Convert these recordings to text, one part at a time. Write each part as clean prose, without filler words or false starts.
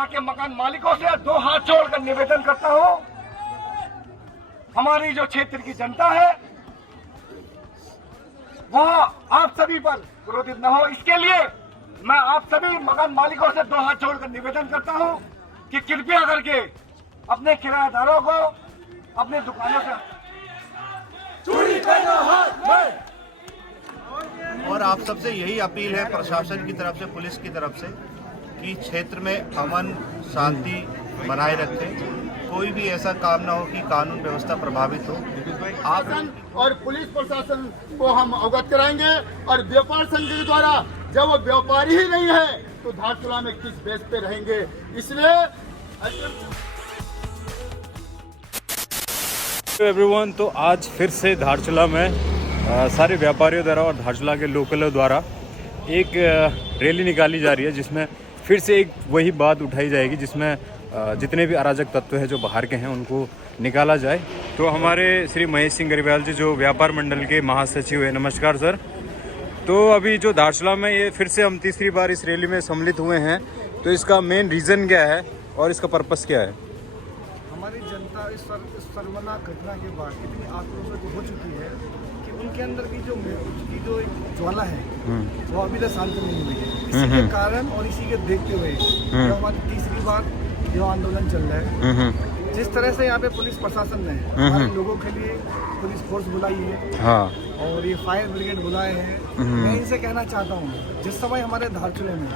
यहाँ के मकान मालिकों से दो हाथ जोड़कर निवेदन करता हूँ, हमारी जो क्षेत्र की जनता है वो आप सभी पर क्रोधित न हो, इसके लिए मैं आप सभी मकान मालिकों से दो हाथ जोड़कर निवेदन करता हूँ कि कृपया करके अपने किराएदारों को अपने दुकानों से चोरी करना हाथ में। और आप सबसे यही अपील है प्रशासन की तरफ से, पुलिस की तरफ से, कि क्षेत्र में अमन शांति बनाए रखें, कोई भी ऐसा काम ना हो कि कानून व्यवस्था प्रभावित हो। आप और पुलिस प्रशासन को हम अवगत कराएंगे और व्यापार संघ के द्वारा जब वो व्यापारी ही नहीं है तो धारचूला में किस बेस पे रहेंगे, इसलिए एवरीवन, तो आज फिर से धारचूला में सारे व्यापारियों द्वारा और धारचूला के लोकलों द्वारा एक रैली निकाली जा रही है, जिसमें फिर से एक वही बात उठाई जाएगी जिसमें जितने भी अराजक तत्व हैं जो बाहर के हैं उनको निकाला जाए। तो हमारे श्री महेश सिंह गरिवाल जी जो व्यापार मंडल के महासचिव हैं, नमस्कार सर। तो अभी जो धारचूला में ये फिर से हम तीसरी बार इस रैली में सम्मिलित हुए हैं, तो इसका मेन रीज़न क्या है और इसका पर्पस क्या है? हमारी जनता इस शर्मनाक घटना के बाद इतनी आक्रोशित हो चुकी है कि उनके अंदर की जो एक ज्वाला है वो अभी तक शांत नहीं हुई है। इसी के कारण और इसी के देखते हुए जो हमारी तीसरी बार जो आंदोलन चल रहा है, जिस तरह से यहाँ पे पुलिस प्रशासन ने हमारे लोगों के लिए पुलिस फोर्स बुलाई है, हाँ, और ये फायर ब्रिगेड बुलाए हैं, मैं इनसे कहना चाहता हूँ, जिस समय हमारे धारचूले में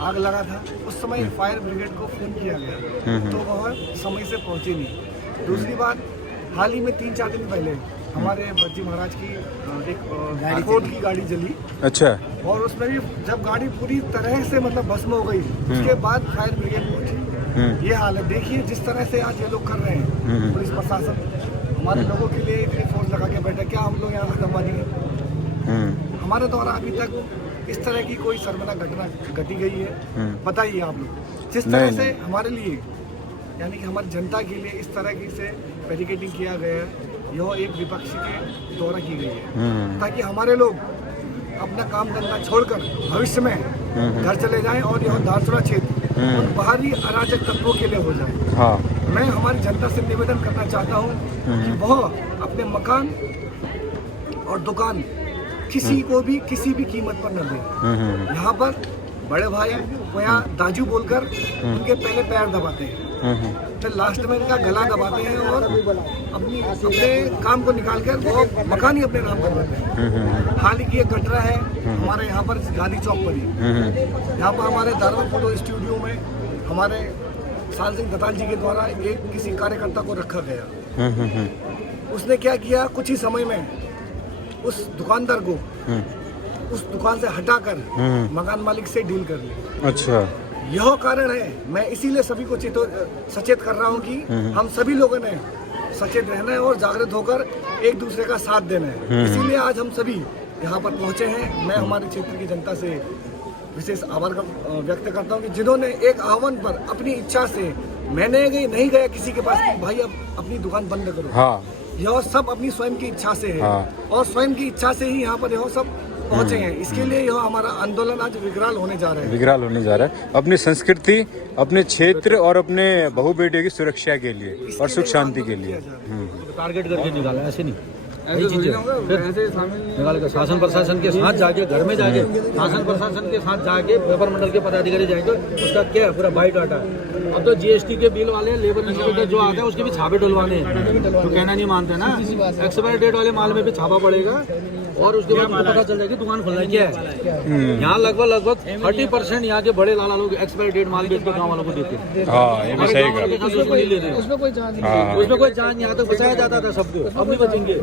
आग लगा था उस समय फायर ब्रिगेड को फोन किया गया तो वह समय से पहुँचे नहीं। दूसरी बात, हाल ही में 3-4 दिन पहले हमारे बच्ची महाराज की एक कोर्ट की गाड़ी जली। अच्छा। और उसमें भी जब गाड़ी पूरी तरह से मतलब भस्म हो गई उसके बाद फायर ब्रिगेड पहुंची। ये हाल है, देखिए जिस तरह से आज ये लोग कर रहे हैं, पुलिस प्रशासन हमारे लोगों के लिए इतनी फोर्स लगा के बैठे, क्या हम लोग यहाँ आतंकवादी हैं? हमारे द्वारा अभी तक इस तरह की कोई शर्मनाक घटना घटी गई है? बताइए आप लोग। जिस तरह से हमारे लिए यानी कि हमारी जनता के लिए इस तरह की से बैरिकेडिंग किया गया है, यह एक विपक्ष के द्वारा की गई है ताकि हमारे लोग अपना काम धंधा छोड़कर भविष्य में घर चले जाएं और यह धारचूला क्षेत्र उन बाहरी अराजक तत्वों के लिए हो जाए। हाँ। मैं हमारी जनता से निवेदन करना चाहता हूं कि वह अपने मकान और दुकान किसी को भी किसी भी कीमत पर न दे। यहाँ पर बड़े भाई को यहाँ दाजू बोलकर उनके पहले पैर दबाते हैं, फिर लास्ट में इनका गला दबाते हैं और अपने काम को निकालकर वो मकान ही अपने नाम कर लेते हैं। हाल ही की एक घटना है हमारे यहाँ पर गांधी चौक पर ही, यहाँ पर हमारे धार्मिक फोटो स्टूडियो में हमारे साल सिंह दताल जी के द्वारा एक किसी कार्यकर्ता को रखा गया। उसने क्या किया, कुछ ही समय में उस दुकानदार को उस दुकान से हटाकर मकान मालिक से डील कर ली। अच्छा, यह कारण है। मैं इसीलिए सभी को सचेत कर रहा हूं कि हम सभी लोगों ने सचेत रहना है और जागृत होकर एक दूसरे का साथ देना है। इसीलिए आज हम सभी यहाँ पर पहुँचे हैं। मैं हमारे क्षेत्र की जनता से विशेष आभार व्यक्त करता हूँ कि जिन्होंने एक आह्वान पर अपनी इच्छा से, मैंने नहीं गया किसी के पास कि भाई अब अपनी दुकान बंद करो। हाँ। यह सब अपनी स्वयं की इच्छा से है। हाँ। और स्वयं की इच्छा से ही यहाँ पर यह सब पहुंचे हैं। इसके लिए यह हमारा आंदोलन आज विकराल होने जा रहा है। विकराल होने जा रहा है अपनी संस्कृति, अपने क्षेत्र और अपने बहू बेटियों की सुरक्षा के लिए और सुख शांति के लिए टारगेट करके निकाला, ऐसे नहीं निकालेगा। शासन प्रशासन के साथ जाके, घर में जाके शासन प्रशासन के साथ जाके व्यापार मंडल के पदाधिकारी जाएंगे, उसका क्या है पूरा बायोडाटा। अब तो जीएसटी के बिल वाले, लेबर इंस्पेक्टर जो आता है उसके भी छापे डलवाने हैं, तो कहना नहीं मानते ना। एक्सपायर डेट वाले माल में भी छापा पड़ेगा और उसके बाद पता चल जाएगी दुकान खोलना क्या है। यहाँ लगभग 30% यहाँ के बड़े लाला लोग एक्सपायर डेट माल बेच के गाँव वालों को देते हैं। उसमें कोई जान यहाँ तक बचाया जाता था सबको, अब नहीं बचेंगे।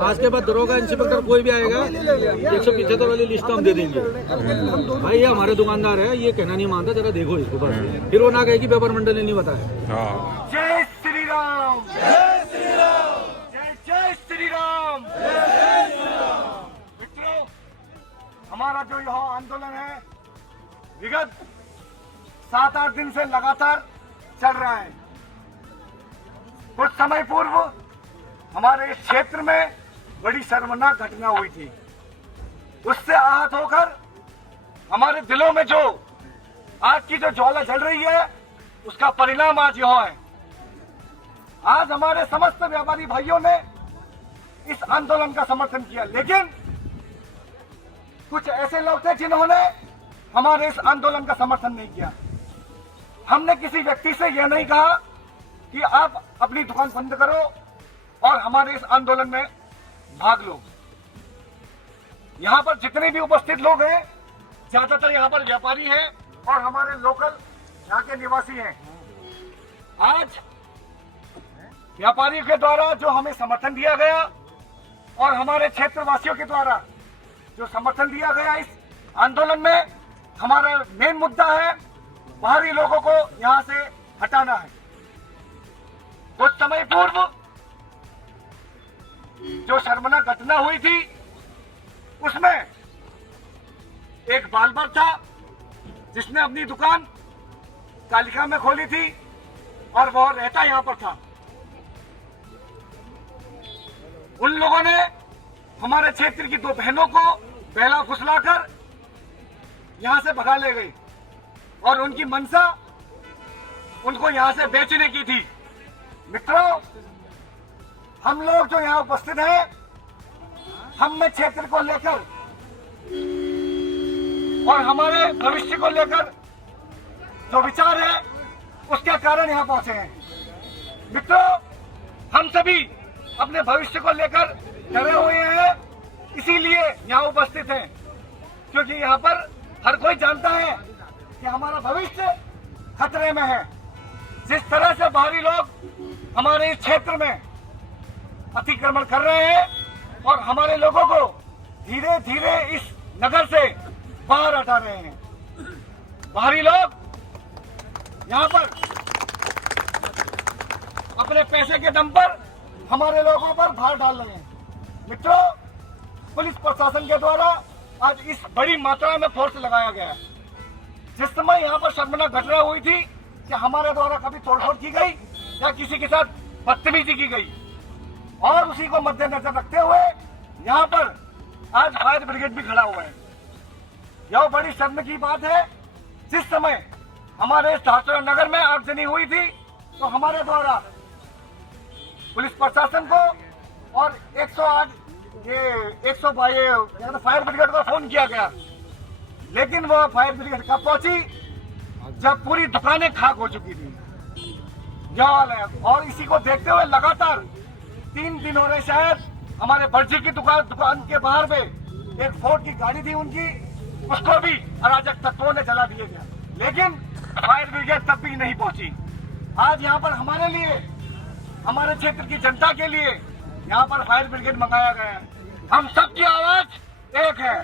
आज के बाद दरोगा इंस्पेक्टर कोई भी आएगा 175 वाली लिस्ट हम दे देंगे। भाई ये हमारे दुकानदार है, ये कहना नहीं मानता, जरा देखो इसको बस। फिर वो ना कहे कि व्यापार मंडल ने नहीं बताया। जय श्री राम, जय श्री राम, जय श्री राम। मित्रों, हमारा जो यह आंदोलन है विगत 7-8 दिन से लगातार चल रहा है। कुछ समय पूर्व हमारे इस क्षेत्र में बड़ी शर्मनाक घटना हुई थी। उससे आहत होकर हमारे दिलों में जो आज की जो ज्वाला जल रही है, उसका परिणाम आज यह है। आज हमारे समस्त व्यापारी भाइयों ने इस आंदोलन का समर्थन किया, लेकिन कुछ ऐसे लोग थे जिन्होंने हमारे इस आंदोलन का समर्थन नहीं किया। हमने किसी व्यक्ति से यह नहीं कहा कि आप अपनी दुकान बंद करो और हमारे इस आंदोलन में भाग लो। यहाँ पर जितने भी उपस्थित लोग हैं, ज्यादातर यहाँ पर व्यापारी हैं और हमारे लोकल यहाँ के निवासी हैं। आज व्यापारियों के द्वारा जो हमें समर्थन दिया गया और हमारे क्षेत्रवासियों के द्वारा जो समर्थन दिया गया इस आंदोलन में, हमारा मेन मुद्दा है बाहरी लोगों को यहां से हटाना है। कुछ समय पूर्व जो शर्मनाक घटना हुई थी, उसमें एक बालबर था जिसने अपनी दुकान कालिका में खोली थी और वह रहता यहां पर था। उन लोगों ने हमारे क्षेत्र की 2 बहनों को बहला फुसलाकर यहां से भगा ले गई और उनकी मंशा उनको यहां से बेचने की थी। मित्रों, हम लोग जो यहां उपस्थित हैं, हम में क्षेत्र को लेकर और हमारे भविष्य को लेकर जो विचार है, उसके कारण यहां पहुंचे हैं। मित्रों, हम सभी अपने भविष्य को लेकर डरे हुए हैं, इसीलिए यहाँ उपस्थित हैं, क्योंकि यहाँ पर हर कोई जानता है कि हमारा भविष्य खतरे में है। जिस तरह से बाहरी लोग हमारे इस क्षेत्र में अतिक्रमण कर रहे हैं और हमारे लोगों को धीरे धीरे इस नगर से बाहर हटा रहे हैं। बाहरी लोग यहाँ पर अपने पैसे के दम पर हमारे लोगों पर भार डाल रहे हैं। मित्रों, पुलिस प्रशासन के द्वारा आज इस बड़ी मात्रा में फोर्स लगाया गया है। जिस समय यहाँ पर शर्मनाक घटना हुई थी कि हमारे द्वारा कभी तोड़फोड़ की गई या किसी के साथ बदतमीजी की गई, और उसी को मद्देनजर रखते हुए यहाँ पर आज फायर ब्रिगेड भी खड़ा हुआ है। यह बड़ी शर्म की बात है। जिस समय हमारे धारचूला नगर में आगजनी हुई थी, तो हमारे द्वारा पुलिस प्रशासन को और 108 फायर ब्रिगेड को फोन किया गया, लेकिन वह फायर ब्रिगेड कब पहुंची? जब पूरी दुकानें खाक हो चुकी थी। यह हाल है। और इसी को देखते हुए लगातार 3 दिन हो रहे शायद, हमारे बर्जी की दुकान के बाहर में एक फोर्ड की गाड़ी थी उनकी, उसको भी अराजक तत्वों ने जला दिया गया, लेकिन फायर ब्रिगेड तब भी नहीं पहुंची। आज यहाँ पर हमारे लिए, हमारे क्षेत्र की जनता के लिए यहाँ पर फायर ब्रिगेड मंगाया गया है। हम सबकी आवाज एक है,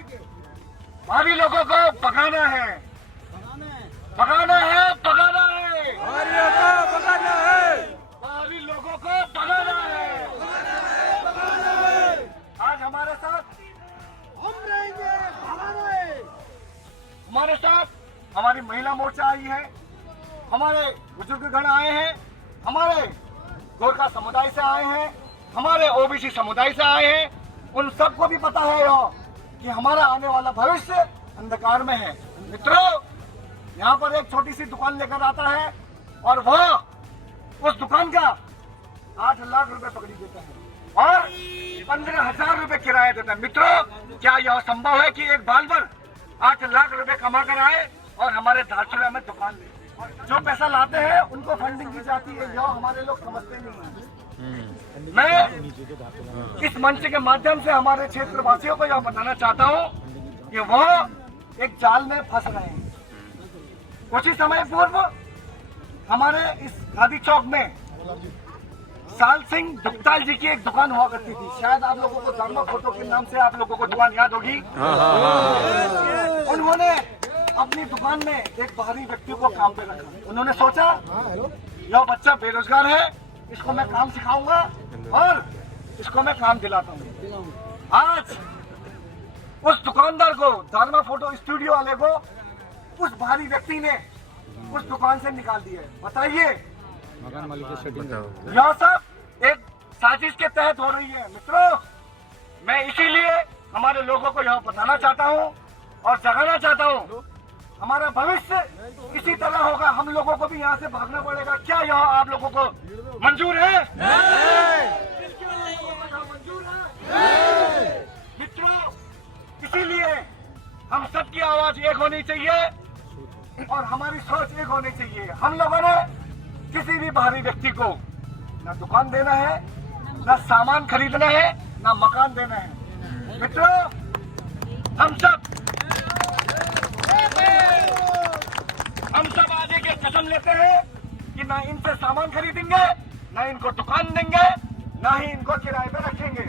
बाहरी लोगों को भगाना है, भगाना है, भगाना है, बाहरी लोगों को भगाना है। आज हमारे साथ हम रहेंगे, हमारे साथ हमारी महिला मोर्चा आई है, हमारे बुजुर्गगण आए हैं, हमारे गोरखा समुदाय से आए हैं, हमारे ओबीसी समुदाय से आए हैं। उन सबको भी पता है कि हमारा आने वाला भविष्य अंधकार में है। मित्रों, यहाँ पर एक छोटी सी दुकान लेकर आता है और वह उस दुकान का 8 लाख रुपए पकड़ी देता है और 15,000 रुपए किराया देता है। मित्रों, क्या यह संभव है कि एक बालबर 8 लाख रुपए कमा कर आए और हमारे धारचूला में दुकान ले? जो पैसा लाते हैं उनको फंडिंग की जाती है, यह हमारे लोग समझते नहीं हैं। मैं इस मंच के माध्यम से हमारे क्षेत्रवासियों को यह बताना चाहता हूं कि वह एक जाल में फंस रहे हैं। कुछ ही समय पूर्व हमारे इस गांधी चौक में साल सिंह दुग्ताल जी की एक दुकान हुआ करती थी। शायद आप लोगों को धर्मा फोटो के नाम से आप लोगों को दुकान याद होगी। उन्होंने अपनी दुकान में एक बाहरी व्यक्ति को काम पे रखा। उन्होंने सोचा यह बच्चा बेरोजगार है, इसको मैं काम सिखाऊंगा और इसको मैं काम दिलाता हूँ। आज उस दुकानदार को, धर्मा फोटो स्टूडियो वाले को, उस बाहरी व्यक्ति ने उस दुकान से निकाल दिया। बताइए, यह सब एक साजिश के तहत हो रही है। मित्रों, मैं इसीलिए हमारे लोगों को यह बताना चाहता हूँ और जगाना चाहता हूँ हमारा भविष्य इसी तरह होगा। हम लोगों को भी यहाँ से भागना पड़ेगा। क्या यहाँ आप लोगों को मंजूर है? मंजूर है मित्रों। इसीलिए हम सबकी आवाज एक होनी चाहिए और हमारी सोच एक होनी चाहिए। हम लोगों ने किसी भी बाहरी व्यक्ति को ना दुकान देना है, ना सामान खरीदना है, ना मकान देना है। मित्रों, हम सब आगे के कसम लेते हैं कि ना इनसे सामान खरीदेंगे, ना इनको दुकान देंगे, ना ही इनको किराए पे रखेंगे।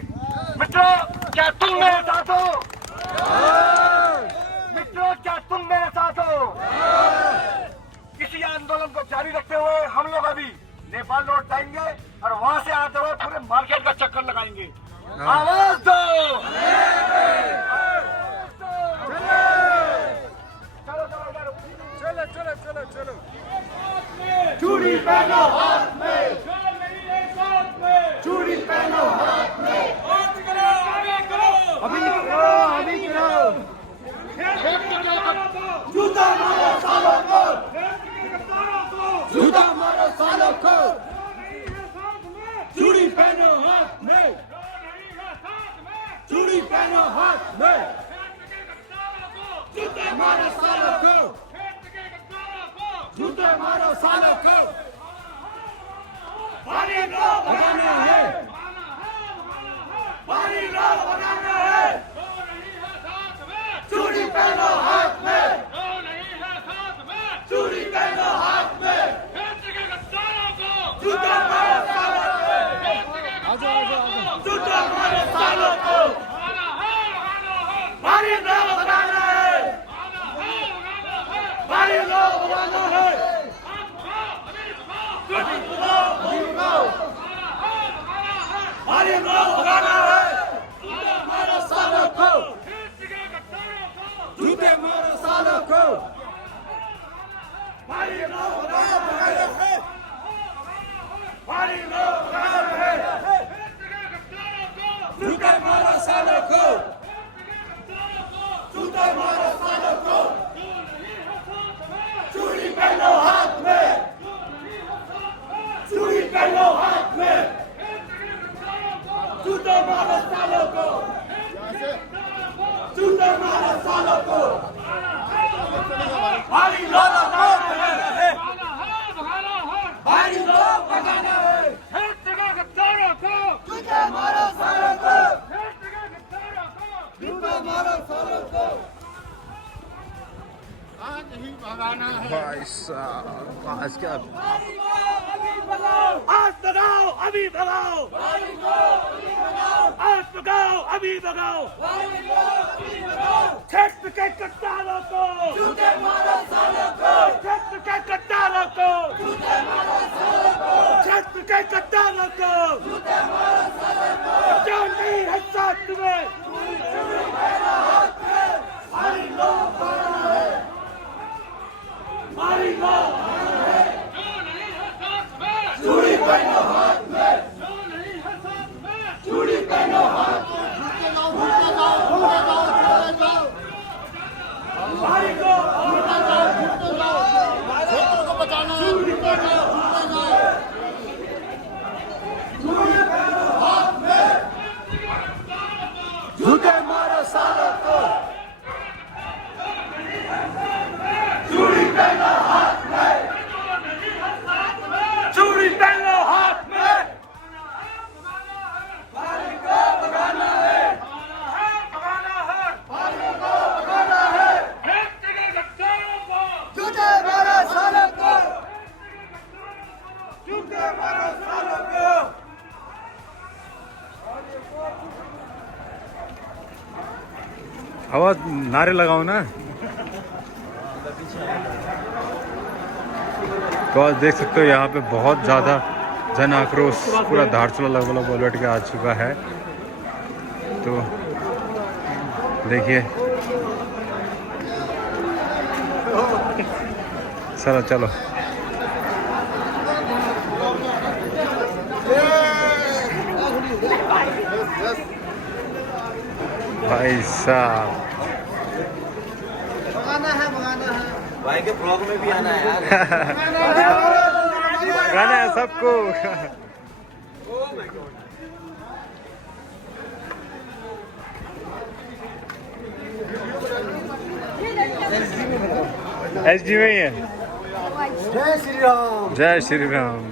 मित्रों, क्या तुम मेरे साथ हो? मित्रों, क्या तुम मेरे साथ हो? इसी आंदोलन को जारी रखते हुए हम लोग अभी नेपाल लौट जाएंगे और वहां से आते हुए पूरे मार्केट का चक्कर लगाएंगे। आवाज दो। चलो चलो चलो चलो। चूड़ी पहनो हाथ में, चूड़ी पहनो हाथ में। अभी करो, अभी करो। जूता मारो सालों को, जूता मारो सालों को। चूड़ी पहनो हाथ में, चूड़ी पहनो हाथ में। जूते मारो सालों को, जूते मारो सालों को। भारी लो बनाना है, भारी लो बनाना है। चूड़ी पहनो हाथ में, चूड़ी पहनो हाथ में। जूते मारो सालों को, जूते मारो सालों को। भारी लो बनाना है, भारी लो बनाना है। भारी लो बनाना है। जूते मारो सालों को, जूते मारो सालों को। भारी लो बनाना है, भारी लो बनाना है। जूते मारो सालों को, जूते मारो सालों को। चूड़ी पहनो हाथ में, चूड़ी पहनो हाथ में। जूते मारो सालों को, जूते मारो सालों को। भारी लो लगाना है, भारी लो लगाना है। जूते मारो सालों को, जूते मारो सालों को। आज ही भगाना है भाई साहब। आज क्या आज भगाओ, अभी भगाओ। आज भगाओ, अभी भगाओ। क्षेत्र के कट्टारों को, जूते मारो सालों को। क्षेत्र के कट्टारों को, जूते मारो सालों को। क्षेत्र के कट्टारों को, जूते मारो सालों को। जो नहीं है साथ में, भारी लो बनाना है, भारी लो बनाना है। चूड़ी पहनो हाथ में, चूड़ी पहनो हाथ में। भारी लो क्षेत्र को बचाना है, चूड़ी पहनो हाथ में। जूते मारो सालों को। चूड़ी पहनो हाथ में, चूड़ी पहनो हाथ में। भारी को भगाना है, भगाना है, भारी को भगाना है। जूते मारो सालों को, जूते मारो सालों को। आवाज नारे लगाओ ना। तो आज देख सकते हो यहाँ पे बहुत ज़्यादा जन आक्रोश पूरा धारचूला लगभग उलट के आ चुका है। तो देखिए, चलो चलो भाई साहब। भगाना है, भगाना है। भाई के ब्लॉग में भी आना है यार। गाना है सबको। एसडी में ही है। जय श्री राम। जय श्री राम।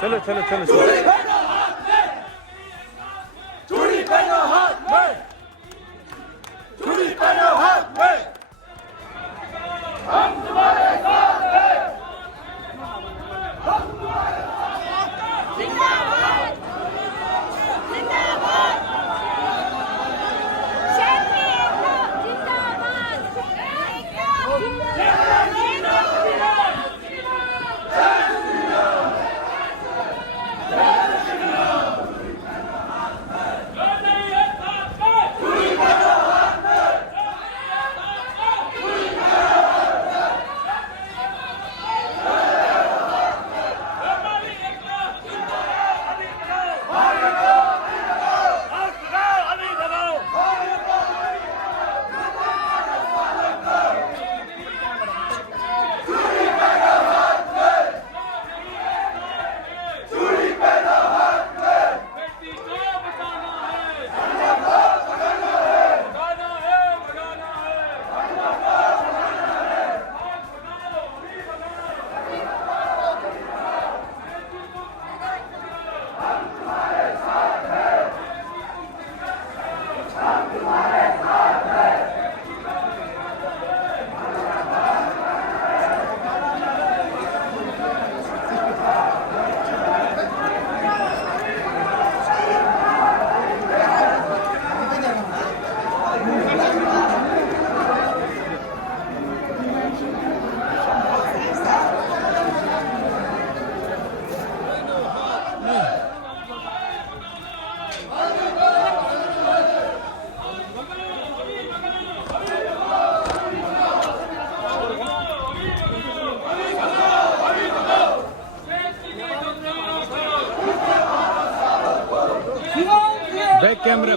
चलो चलो चलो चलो।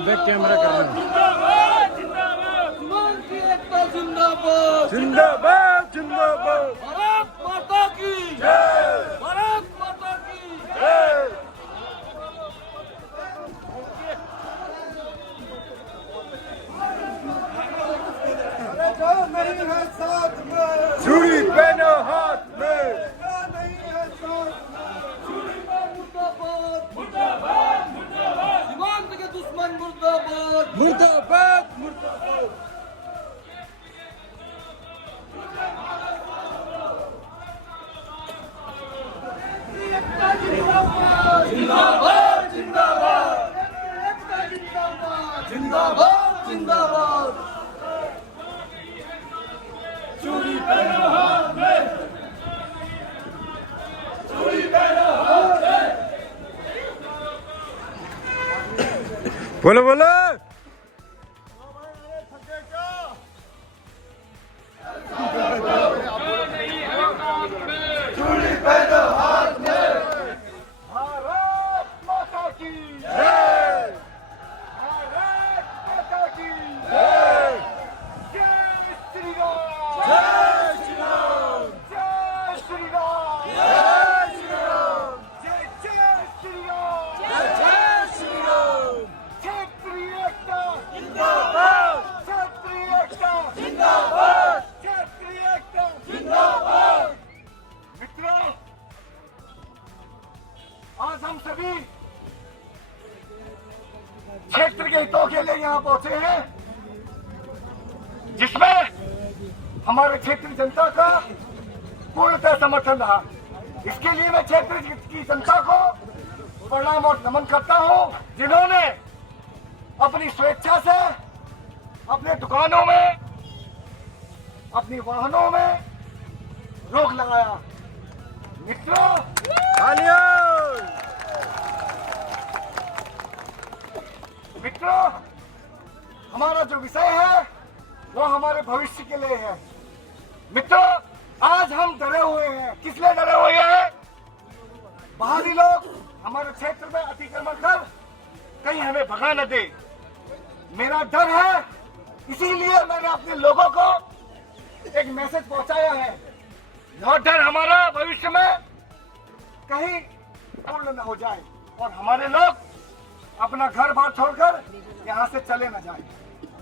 बैक कैमरा करना। जिंदाबाद जिंदाबाद। भारत माता की जय। भारत माता की जय। नहीं है साथ में, चूड़ी पहनो हाथ में। नहीं है साथ सीमांत के दुश्मन मुर्दाबाद। मुर्दाबाद मुर्दाबाद। जिंदाबाद जिंदाबाद जिंदाबाद जिंदाबाद। चूड़ी पहनो हाथ में, चूड़ी पहनो हाथ में। बोलो बोलो। चूड़ी पहनो हाथ में। भारत माता की जय। भारत माता की जय। जय श्री राम। जय श्री राम। जय श्री राम। जय श्री राम। जय जय श्री राम। जय जय श्री राम। क्षेत्रीय एकता जिंदाबाद। क्षेत्रीय एकता जिंदाबाद। क्षेत्रीय एकता जिंदाबाद। मित्रों, आज हम सभी क्षेत्र के हितों के लिए यहाँ पहुंचे हैं, जिसमें हमारे क्षेत्रीय जनता का पूर्णतः समर्थन रहा। इसके लिए मैं क्षेत्र की जनता को प्रणाम और नमन करता हूं, जिन्होंने अपनी स्वेच्छा से अपने दुकानों में, अपनी वाहनों में रोक लगाया। मित्रों, मित्रों, हमारा जो विषय है वो हमारे भविष्य के लिए है। मित्रों, आज हम डरे हुए हैं। किस लिए डरे हुए हैं? बाहरी लोग हमारे क्षेत्र में अतिक्रमण कर कहीं हमें भगा न दे, मेरा डर है। इसीलिए मैंने अपने लोगों को एक मैसेज पहुंचाया है। यह डर हमारा भविष्य में कहीं पूर्ण न हो जाए और हमारे लोग अपना घर बार छोड़कर यहाँ से चले न जाए।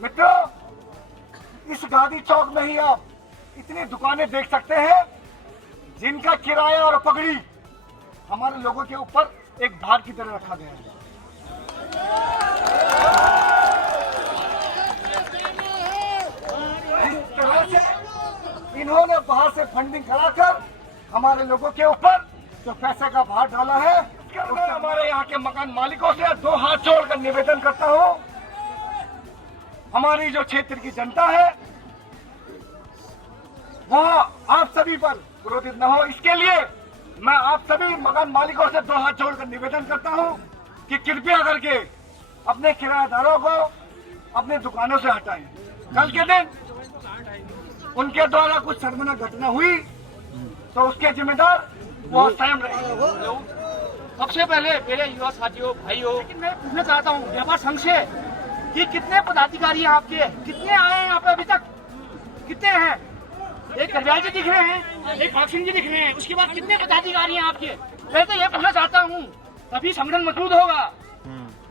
मित्रों, इस गांधी चौक में ही आप इतनी दुकानें देख सकते हैं जिनका किराया और पगड़ी हमारे लोगों के ऊपर एक भार की तरह रखा गया है। इस तरह से इन्होंने बाहर से फंडिंग कराकर हमारे लोगों के ऊपर जो पैसे का भार डाला है, मैं हमारे यहाँ के मकान मालिकों से 2 हाथ जोड़कर निवेदन करता हूँ, हमारी जो क्षेत्र की जनता है वो आप सभी पर क्रोधित न हो। इसके लिए मैं आप सभी मकान मालिकों से 2 हाथ जोड़कर निवेदन करता हूँ कि कृपया करके अपने किराएदारों को अपने दुकानों से हटाएं। कल के दिन उनके द्वारा कुछ शर्मनाक घटना हुई तो उसके जिम्मेदार वो स्वयं रहेंगे। सबसे पहले मेरे युवा साथियों, भाइयों, लेकिन मैं पूछना चाहता हूँ व्यापार संघ से कि कितने पदाधिकारी हैं आपके, कितने आए हैं यहाँ पे अभी तक, कितने हैं? एक करवाल जी दिख रहे हैं, एक भाग सिंह जी दिख रहे हैं, उसके बाद कितने पदाधिकारी हैं आपके? मैं तो ये पूछना चाहता हूँ, तभी संगठन मजबूत होगा।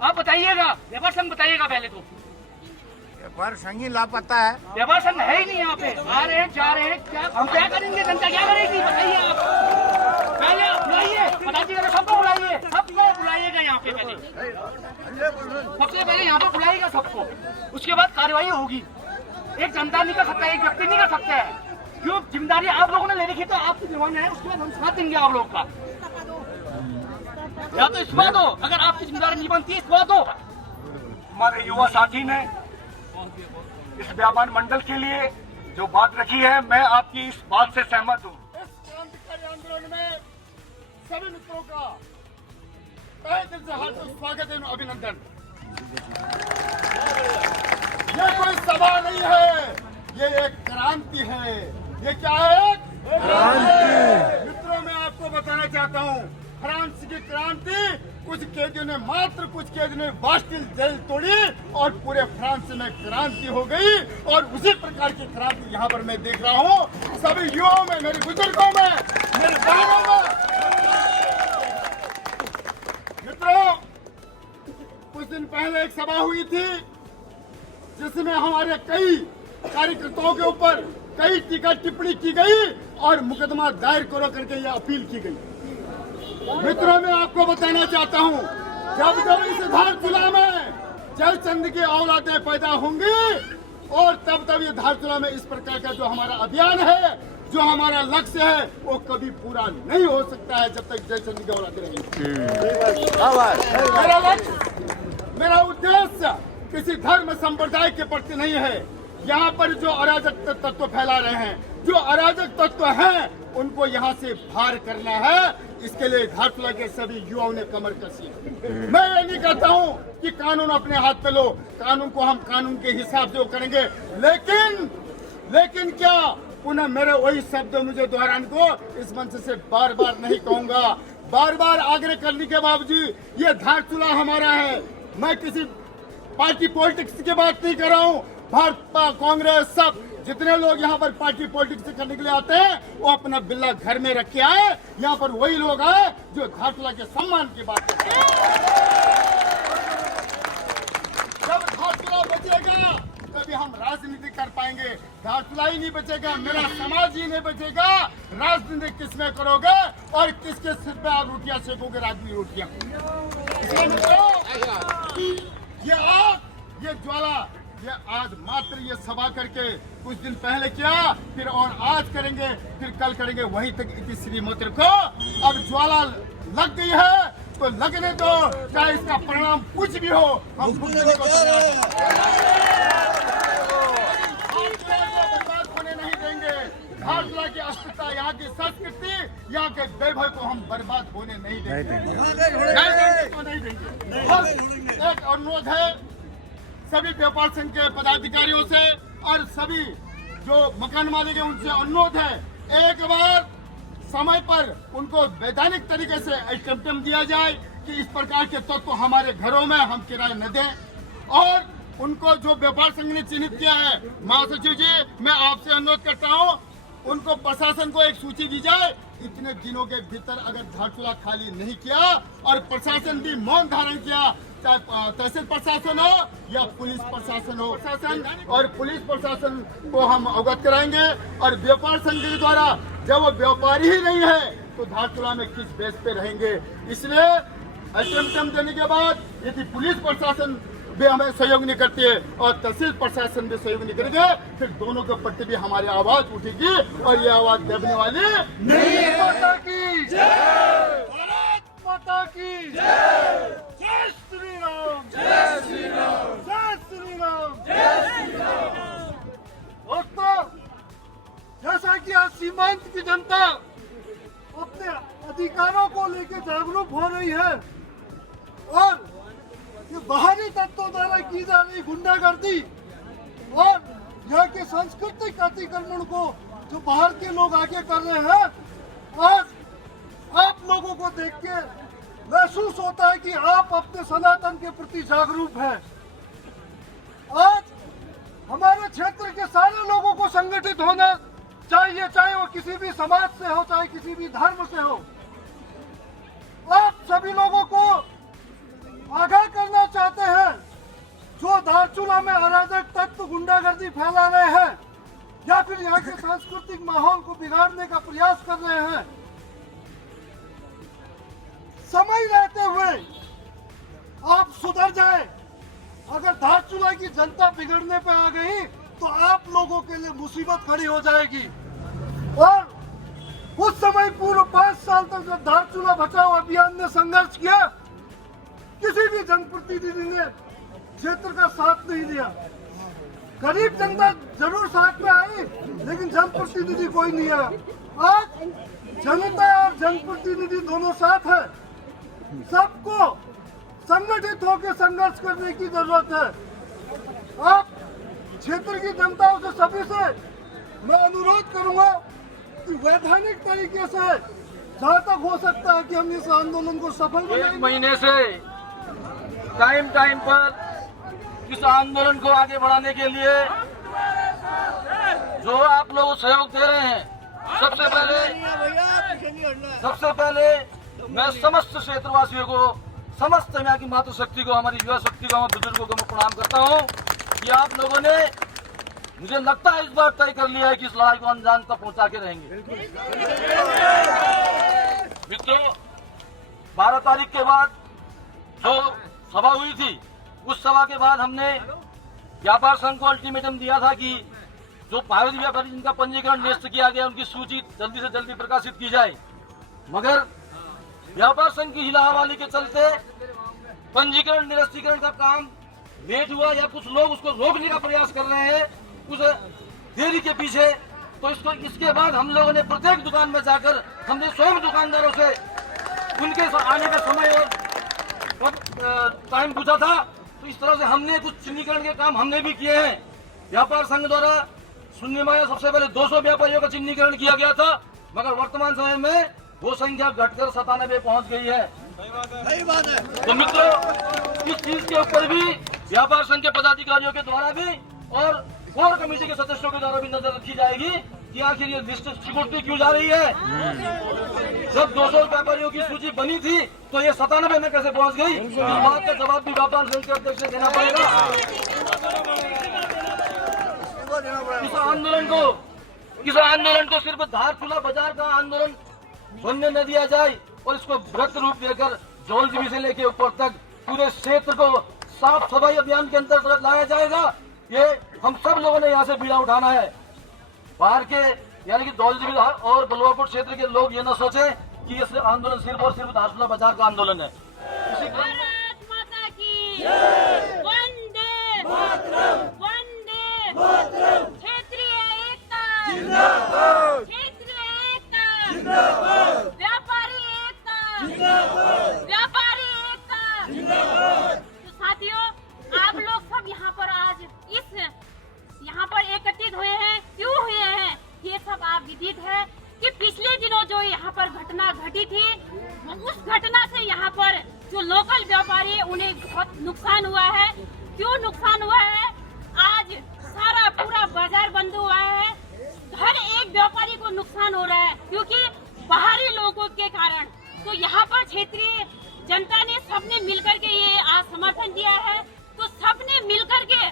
आप बताइएगा, व्यापार संघ बताइएगा पहले तो। व्यापार संघ ही लापता है। व्यापार संघ है ही नहीं यहाँ पे, आ रहे हैं जा रहे हैं, क्या हम क्या करेंगे? जनता क्या करेगी बताइए आप। पहले बुलाइए पदाधिकारी, सबको बुलाइए, सबको बुलाइएगा यहाँ पे पहले, सबसे पहले यहाँ पे बुलाइएगा सबको, उसके बाद कार्रवाई होगी। एक जनता नहीं कर सकता है, एक व्यक्ति नहीं कर सकता है। क्यों? जिम्मेदारी आप लोगों ने ले रखी, तो आपकी जिम्मेदारी है, उसके बाद हम साथ देंगे आप लोग का। या तो इस्तीफा दो, अगर आपकी जिम्मेदारी नहीं बनती इस्तीफा दो। हमारे युवा साथी ने इस व्यापार मंडल के लिए जो बात रखी है, मैं आपकी इस बात से सहमत हूँ। इस क्रांतिकारी आंदोलन में सभी मित्रों का तहे दिल से हार्दिक स्वागत एवं अभिनंदन। ये कोई सभा नहीं है, ये एक क्रांति है। ये क्या है? क्रांति। मित्रों, मैं आपको बताना चाहता हूँ, फ्रांस की क्रांति, कुछ कैदियों ने, मात्र कुछ कैदियों ने बास्टिल जेल तोड़ी और पूरे फ्रांस में क्रांति हो गई। और उसी प्रकार की क्रांति यहाँ पर मैं देख रहा हूँ सभी युवाओं में, मेरे बुजुर्गों में, मेरे बहनों में। मित्रों, कुछ दिन पहले एक सभा हुई थी जिसमें हमारे कई कार्यकर्ताओं के ऊपर कई टीका टिप्पणी की गई और मुकदमा दायर करो करके यह अपील की गई। मित्रों, मैं आपको बताना चाहता हूं, जब जब इस धारचूला में जयचंद की औलादें पैदा होंगी और तब तब ये धारचूला में इस प्रकार का जो हमारा अभियान है, जो हमारा लक्ष्य है, वो कभी पूरा नहीं हो सकता है जब तक जयचंद की औलादें रहेंगी। मेरा लक्ष्य, मेरा उद्देश्य किसी धर्म संप्रदाय के प्रति नहीं है। यहाँ पर जो अराजक तत्व फैला रहे हैं, जो अराजक तत्व हैं, उनको यहाँ से बाहर करना है। इसके लिए धारचूला के सभी युवाओं ने कमर कसी है। मैं ये नहीं कहता हूँ कि कानून अपने हाथ पे लो, कानून को हम कानून के हिसाब से करेंगे, लेकिन क्या पुनः मेरे वही शब्द मुझे दोहराने को इस मंच से बार बार नहीं कहूंगा। बार बार आग्रह करने के बावजूद ये धारचूला हमारा है। मैं किसी पार्टी पॉलिटिक्स की बात नहीं कर रहा हूँ। भाजपा, कांग्रेस, सब जितने लोग यहाँ पर पार्टी पॉलिटिक्स करने के लिए आते हैं, वो अपना बिल्ला घर में रख के आए। यहाँ पर वही लोग आए जो धारचूला के सम्मान की बात करते हैं। जब धारचूला बचेगा तभी हम राजनीति कर पाएंगे। धारचूला ही नहीं बचेगा, मेरा समाज ही नहीं बचेगा, राजनीति किसमें करोगे और किसके सिर पे आप रोटियां सेकोगे? राजनीति रोटियां। ये आग, ये ज्वाला, ये आज मात्र ये सभा करके कुछ दिन पहले किया, फिर और आज करेंगे, फिर कल करेंगे, वहीं तक इति श्री मोत्र को। अब ज्वाला लग गई है तो लगने दो, चाहे इसका परिणाम कुछ भी हो, हम बर्बाद होने नहीं देंगे। धारचूला की अस्मिता, यहाँ की संस्कृति, यहाँ के वैभव को हम बर्बाद होने नहीं देंगे। एक अनुरोध है सभी व्यापार संघ के पदाधिकारियों से, और सभी जो मकान मालिक है उनसे अनुरोध है, एक बार समय पर उनको वैधानिक तरीके से अल्टीमेटम दिया जाए कि इस प्रकार के तत्व हमारे घरों में हम किराए न दें। और उनको जो व्यापार संघ ने चिन्हित किया है, महासचिव जी मैं आपसे अनुरोध करता हूं, उनको प्रशासन को एक सूची दी जाए। इतने दिनों के भीतर अगर धारचूला खाली नहीं किया और प्रशासन भी मौन धारण किया, चाहे तहसील प्रशासन हो या पुलिस प्रशासन हो, प्रशासन और पुलिस प्रशासन को हम अवगत कराएंगे। और व्यापार संघ के द्वारा जब वो व्यापारी ही नहीं है तो धारचूला में किस बेस पे रहेंगे। इसलिए अल्टीमेटम देने के बाद यदि पुलिस प्रशासन भी हमें सहयोग नहीं करती है और तहसील प्रशासन भी सहयोग नहीं करेंगे, फिर दोनों के प्रति भी हमारी आवाज उठेगी और ये आवाज दबने वाली नहीं। माता की जय, भारत माता की जय, जय श्री राम, जय श्री राम, जय श्री राम, जय श्री राम। दोस्तों, जैसा कि आज सीमांत की जनता अपने अधिकारों को लेकर जागरूक हो रही है और ये बाहरी तत्वों द्वारा की जा रही गुंडागर्दी और यहाँ के सांस्कृतिक अतिक्रमण को जो बाहर के लोग आगे कर रहे हैं, आज आप लोगों को देख के महसूस होता है कि आप अपने सनातन के प्रति जागरूक हैं। आज हमारे क्षेत्र के सारे लोगों को संगठित होना चाहिए, चाहे वो किसी भी समाज से हो, चाहे किसी भी धर्म से हो। आप सभी लोगों को आगाह करना चाहते हैं, जो धारचूला में अराजक तत्व गुंडागर्दी फैला रहे हैं या फिर यहाँ के सांस्कृतिक माहौल को बिगाड़ने का प्रयास कर रहे हैं, समय रहते हुए आप सुधर जाए। अगर धारचूला की जनता बिगड़ने पे आ गई तो आप लोगों के लिए मुसीबत खड़ी हो जाएगी। और कुछ समय पूर्व 5 साल तक जब धारचूला बचाओ अभियान ने संघर्ष किया, किसी भी जनप्रतिनिधि ने क्षेत्र का साथ नहीं दिया। गरीब जनता जरूर साथ में आई, लेकिन जनप्रतिनिधि कोई नहीं आया। आज जनता और जनप्रतिनिधि दोनों साथ है। सबको संगठित होकर संघर्ष करने की जरूरत है। आप क्षेत्र की जनता से सभी से मैं अनुरोध करूंगा कि वैधानिक तरीके से जहाँ तक हो सकता है कि हम इस आंदोलन को सफल बनाएं। 1 महीने से टाइम पर इस आंदोलन को आगे बढ़ाने के लिए जो आप लोग सहयोग दे रहे हैं, सबसे पहले मैं समस्त क्षेत्रवासियों को, समस्त यहाँ की मातृशक्ति को, हमारी युवा शक्ति को, हमारे बुजुर्गों को मैं प्रणाम करता हूँ कि आप लोगों ने, मुझे लगता है इस बार तय कर लिया है कि इस लड़ाई को अंजाम तक पहुंचा के रहेंगे। मित्रों, 12 तारीख के बाद जो सभा हुई थी, उस सभा के बाद हमने व्यापार संघ को अल्टीमेटम दिया था कि जो भारतीय व्यापारी जिनका पंजीकरण निरस्त किया गया उनकी सूची जल्दी से जल्दी प्रकाशित की जाए। मगर व्यापार संघ की हिलाहवाली के चलते पंजीकरण निरस्तीकरण का काम लेट हुआ या कुछ लोग उसको रोकने का प्रयास कर रहे हैं उस देरी के पीछे। तो इसके बाद हम लोगों ने प्रत्येक दुकान में जाकर हमने स्वयं दुकानदारों से उनके आने का समय और टाइम पूछा था। तो इस तरह से हमने कुछ चिन्हीकरण के काम हमने भी किए हैं। व्यापार संघ द्वारा शून्य में सबसे पहले 200 व्यापारियों का चिन्हीकरण किया गया था, मगर वर्तमान समय में वो संख्या घटकर 97 पहुंच गई है। सही बात है। तो मित्रों, इस चीज के ऊपर भी व्यापार संघ के पदाधिकारियों के द्वारा भी और कोर कमेटी के सदस्यों के द्वारा भी नजर रखी जाएगी कि आखिर ये लिस्ट सिक्योरिटी क्यों जा रही है। जब 200 व्यापारियों की सूची बनी थी तो ये 97 में कैसे पहुंच गई, इस बात का जवाब भी व्यापार संघ के अध्यक्ष से देना पड़ेगा। इस आंदोलन को सिर्फ धारचूला बाजार का आंदोलन बनने न दिया जाए और इसको व्रत रूप देकर जौलजीबी से लेके ऊपर तक पूरे क्षेत्र को साफ सफाई अभियान के अंतर्गत लाया जाएगा। ये हम सब लोगों ने यहाँ से बीड़ा उठाना है। बाहर के यानी कि जौलजीबी और बलवापुर क्षेत्र के लोग ये न सोचे कि ये आंदोलन सिर्फ और सिर्फ धारचूला बाजार का आंदोलन है। भारत माता की वंदे मातरम, वंदे मातरम। क्षेत्रीय एकता जिंदाबाद, क्षेत्रीय एकता जिंदाबाद, व्यापारी एकता जिंदाबाद, व्यापारी एकता जिंदाबाद। तो साथियों, आप लोग सब यहाँ पर आज यहाँ पर व्यतीत है कि पिछले दिनों जो यहाँ पर घटना घटी थी, उस घटना से यहाँ पर जो लोकल व्यापारी है उन्हें बहुत नुकसान हुआ है। क्यों नुकसान हुआ है? आज सारा पूरा बाजार बंद हुआ है, हर एक व्यापारी को नुकसान हो रहा है क्योंकि बाहरी लोगों के कारण। तो यहाँ पर क्षेत्रीय जनता ने सबने मिलकर के ये आज समर्थन दिया है। तो सबने मिलकर के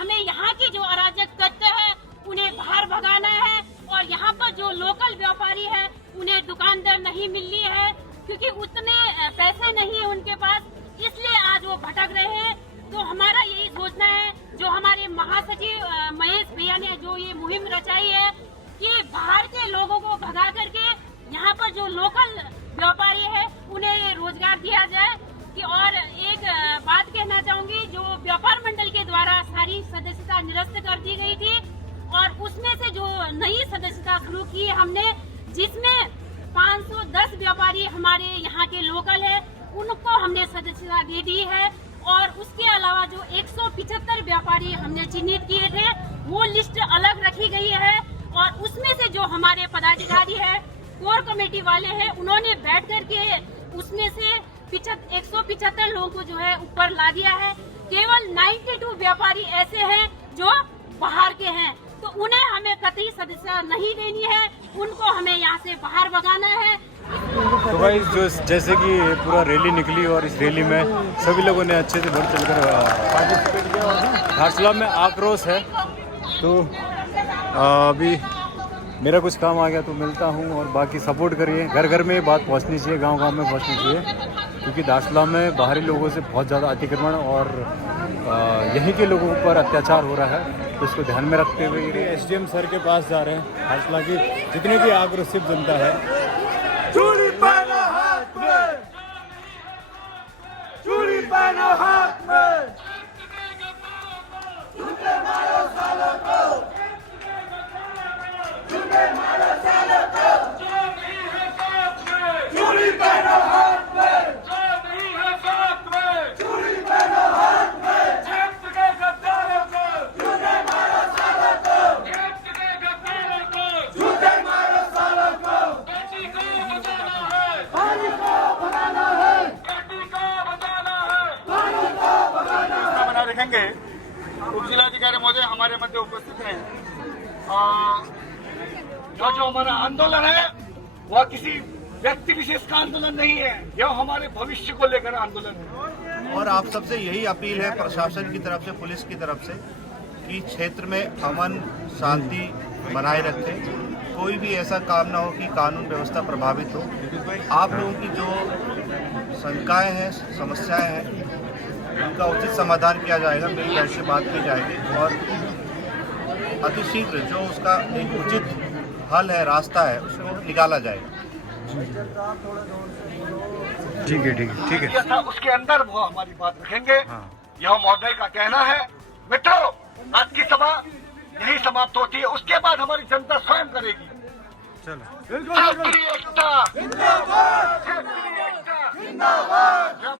हमें यहाँ की जो अराजक तत्व है उन्हें बाहर भगाना है और यहाँ पर जो लोकल व्यापारी है उन्हें दुकानदार नहीं मिल रही है क्योंकि उतने पैसे नहीं है उनके पास, इसलिए आज वो भटक रहे हैं। तो हमारा यही सोचना है, जो हमारे महासचिव महेश भैया ने जो ये मुहिम रचाई है कि बाहर के लोगों को भगा करके यहाँ पर जो लोकल व्यापारी है उन्हें रोजगार दिया जाए। कि और एक बात कहना चाहूंगी, जो व्यापार मंडल के द्वारा सारी सदस्यता निरस्त कर दी गई थी और उसमें से जो नई सदस्यता शुरू की हमने, जिसमें 510 व्यापारी हमारे यहाँ के लोकल है उनको हमने सदस्यता दे दी है और उसके अलावा जो 175 व्यापारी हमने चिन्हित किए थे वो लिस्ट अलग रखी गई है और उसमें से जो हमारे पदाधिकारी है, कोर कमेटी वाले हैं, उन्होंने बैठ करके उसमें से 175 लोगों को जो है ऊपर ला दिया है। केवल 92 व्यापारी ऐसे हैं जो बाहर के हैं, तो उन्हें हमें कतई सदस्यता नहीं देनी है, उनको हमें यहाँ से बाहर भगाना है। तो भाई जो जैसे कि पूरा रैली निकली और इस रैली में सभी लोगों ने अच्छे से बढ़ चढ़कर पार्टिसिपेट किया और धारचूला में आक्रोश है। तो अभी मेरा कुछ काम आ गया तो मिलता हूँ और बाकी सपोर्ट करिए। घर घर में ये बात पहुँचनी चाहिए, गांव गांव में पहुँचनी चाहिए क्योंकि धारचूला में बाहरी लोगों से बहुत ज़्यादा अतिक्रमण और यहीं के लोगों पर अत्याचार हो रहा है। तो इसको ध्यान में रखते हुए एसडीएम सर के पास जा रहे हैं। धारचूला की जितनी भी आक्रोशित जनता है, चूड़ी पहनो हाथ में, चूड़ी पहनो हाथ में, झूठे मारो सालों को, झूठे मारो सालों को, चूड़ी पहनो हाथ में, चूड़ी पहनो हाथ में, क्षेत्र के गद्दारों को, झूठे मारो सालों को, झूठे मारो सालों को, पानी को भगाना है, पानी को भगाना है। बना रखेंगे। उप जिलाधिकारी महोदय हमारे मध्य उपस्थित हैं। जो हमारा आंदोलन है वह किसी व्यक्ति विशेष का आंदोलन नहीं है, यह हमारे भविष्य को लेकर आंदोलन है। और आप सबसे यही अपील है प्रशासन की तरफ से, पुलिस की तरफ से, कि क्षेत्र में अमन शांति बनाए रखें, कोई भी ऐसा काम ना हो कि कानून व्यवस्था प्रभावित हो। आप लोगों की जो शंकाएं हैं, समस्याएं हैं, उनका उचित समाधान किया जाएगा, मिलकर से बात की जाएगी और अतिशीघ्र जो उसका एक उचित हल है, रास्ता है, उसको निकाला जाएगा। ठीक है ठीक है ठीक है। जैसा उसके अंदर वो हमारी बात रखेंगे। यह महोदय का कहना है। मित्रों, आज की सभा यही समाप्त होती है, उसके बाद हमारी जनता स्वयं करेगी। चलो क्षेत्रीय एकता जिंदाबाद, क्षेत्रीय एकता जिंदाबाद।